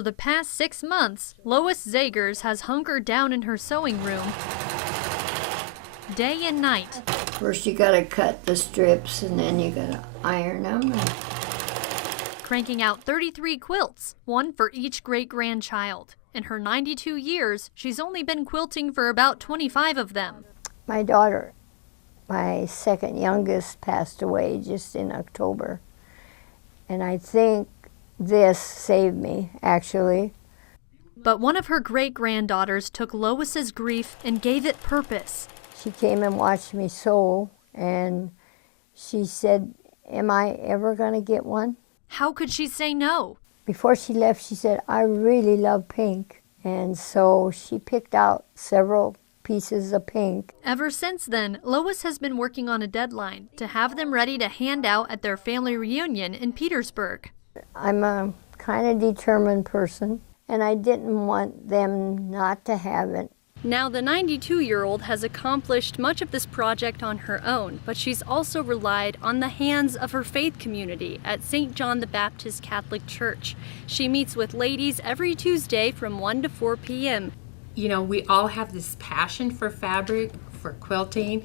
For the past 6 months, Lois Zegers has hunkered down in her sewing room day and night. First you gotta cut the strips and then you gotta iron them. Cranking out 33 quilts, one for each great-grandchild. In her 92 years, she's only been quilting for about 25 of them. My daughter, my second youngest, passed away just in October. And I think this saved me, actually. But one of her great-granddaughters took Lois's grief and gave it purpose. She came and watched me sew, and she said, "Am I ever going to get one?" How could she say no? Before she left, she said, "I really love pink." And so she picked out several pieces of pink. Ever since then, Lois has been working on a deadline to have them ready to hand out at their family reunion in Petersburg. I'm a kind of determined person, and I didn't want them not to have it. Now, the 92-year-old has accomplished much of this project on her own, but she's also relied on the hands of her faith community at St. John the Baptist Catholic Church. She meets with ladies every Tuesday from 1 to 4 p.m. You know, we all have this passion for fabric, for quilting,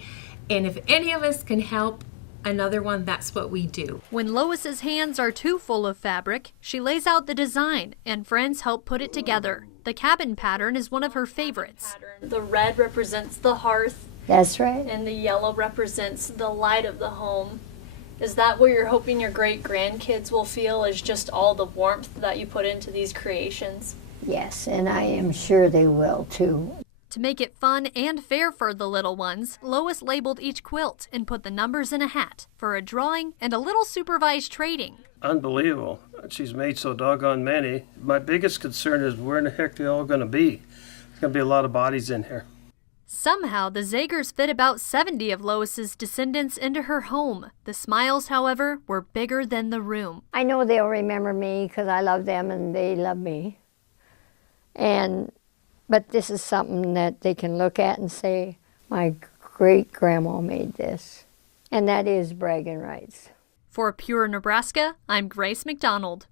and if any of us can help another one, that's what we do. When Lois's hands are too full of fabric, she lays out the design, and friends help put it together. The cabin pattern is one of her favorites. The red represents the hearth. That's right. And the yellow represents the light of the home. Is that what you're hoping your great-grandkids will feel, is just all the warmth that you put into these creations? Yes, and I am sure they will too. To make it fun and fair for the little ones, Lois labeled each quilt and put the numbers in a hat for a drawing and a little supervised trading. Unbelievable. She's made so doggone many. My biggest concern is where in the heck they're all going to be. There's going to be a lot of bodies in here. Somehow, the Zegers fit about 70 of Lois's descendants into her home. The smiles, however, were bigger than the room. I know they'll remember me because I love them and they love me. But this is something that they can look at and say, my great-grandma made this. And that is bragging rights. For Pure Nebraska, I'm Grace McDonald.